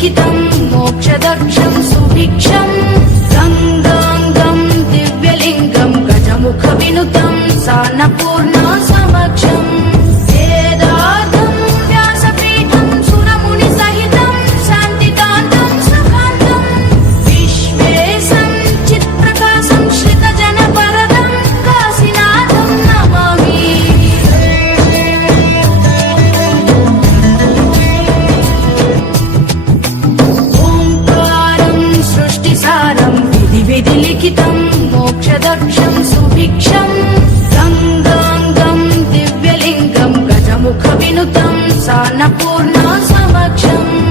लिखितं मोक्षदक्षं सुभिक्षं गङ्गाङ्गं दिव्यलिङ्गं गजमुखविनुतं सान्नपूर्णा समक्षम् वेदार्थं व्यासपीठं सुरमुनिसहितं शान्तिकान्तं सुखान्तं विश्वेशं चित्प्रकाशं श्रितजनपरदं काशीनाथं नमामि। ओङ्कारं सृष्टिसारं विधिलिखितं मोक्षदक्षं सुभिक्षं गङ्गाङ्गं दिव्यलिङ्गं गजमुखविनुतं सान्नपूर्णा समक्षम्